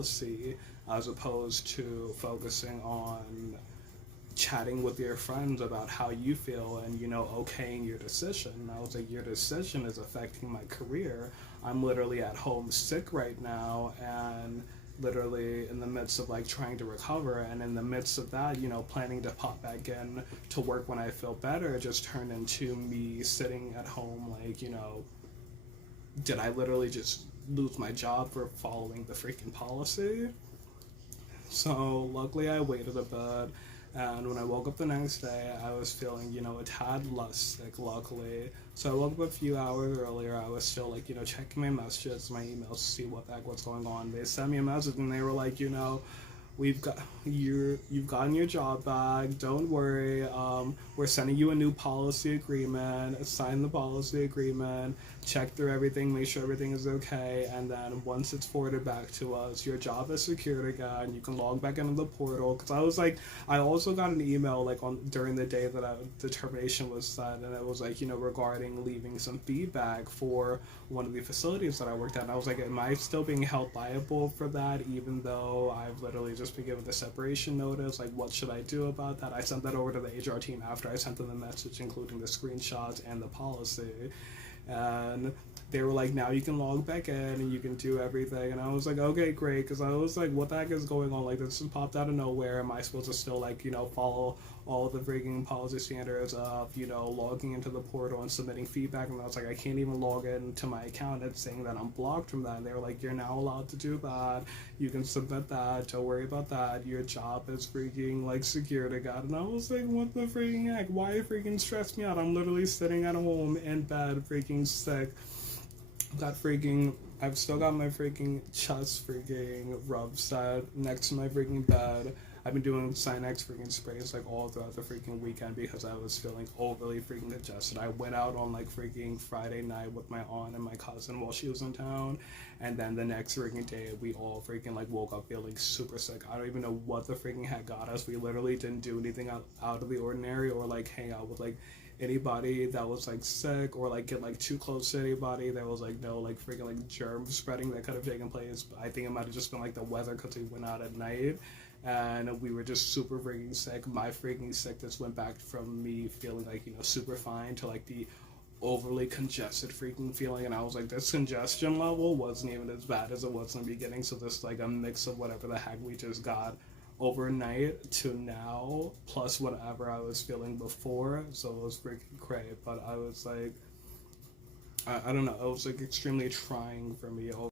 policy as opposed to focusing on chatting with your friends about how you feel and, okaying your decision. And I was like, your decision is affecting my career. I'm literally at home sick right now, and literally in the midst of like trying to recover, and in the midst of that, planning to pop back in to work when I feel better, just turned into me sitting at home like, did I literally just lose my job for following the freaking policy? So luckily I waited a bit, and when I woke up the next day, I was feeling, a tad less sick, luckily. So I woke up a few hours earlier. I was still like, checking my messages, my emails to see what the heck what's going on. They sent me a message and they were like, we've got you've gotten your job back. Don't worry. We're sending you a new policy agreement. Sign the policy agreement. Check through everything. Make sure everything is okay. And then once it's forwarded back to us, your job is secured again. You can log back into the portal. Because I was like, I also got an email like on during the day that the termination was set, and it was like regarding leaving some feedback for one of the facilities that I worked at. And I was like, am I still being held liable for that, even though I've literally just been given the separation notice? Like, what should I do about that? I sent that over to the HR team after I sent them the message, including the screenshots and the policy. And they were like, now you can log back in and you can do everything. And I was like, okay, great. Because I was like, what the heck is going on? Like, this just popped out of nowhere. Am I supposed to still, like, follow all the freaking policy standards of, logging into the portal and submitting feedback? And I was like, I can't even log into my account. It's saying that I'm blocked from that. And they were like, you're now allowed to do that. You can submit that. Don't worry about that. Your job is freaking, like, secured again. And I was like, what the freaking heck? Why freaking stress me out? I'm literally sitting at home in bed, freaking sick. I've still got my freaking chest freaking rub set next to my freaking bed. I've been doing Sinex freaking sprays like all throughout the freaking weekend because I was feeling overly freaking congested. I went out on like freaking Friday night with my aunt and my cousin while she was in town, and then the next freaking day we all freaking like woke up feeling super sick. I don't even know what the freaking heck got us. We literally didn't do anything out of the ordinary or like hang out with like anybody that was like sick or like get like too close to anybody. There was like no like freaking like germ spreading that could have taken place. I think it might have just been like the weather because we went out at night and we were just super freaking sick. My freaking sickness went back from me feeling like super fine to like the overly congested freaking feeling, and I was like, this congestion level wasn't even as bad as it was in the beginning. So this like a mix of whatever the heck we just got overnight to now, plus whatever I was feeling before. So it was freaking great. But I was like, I don't know, it was like extremely trying for me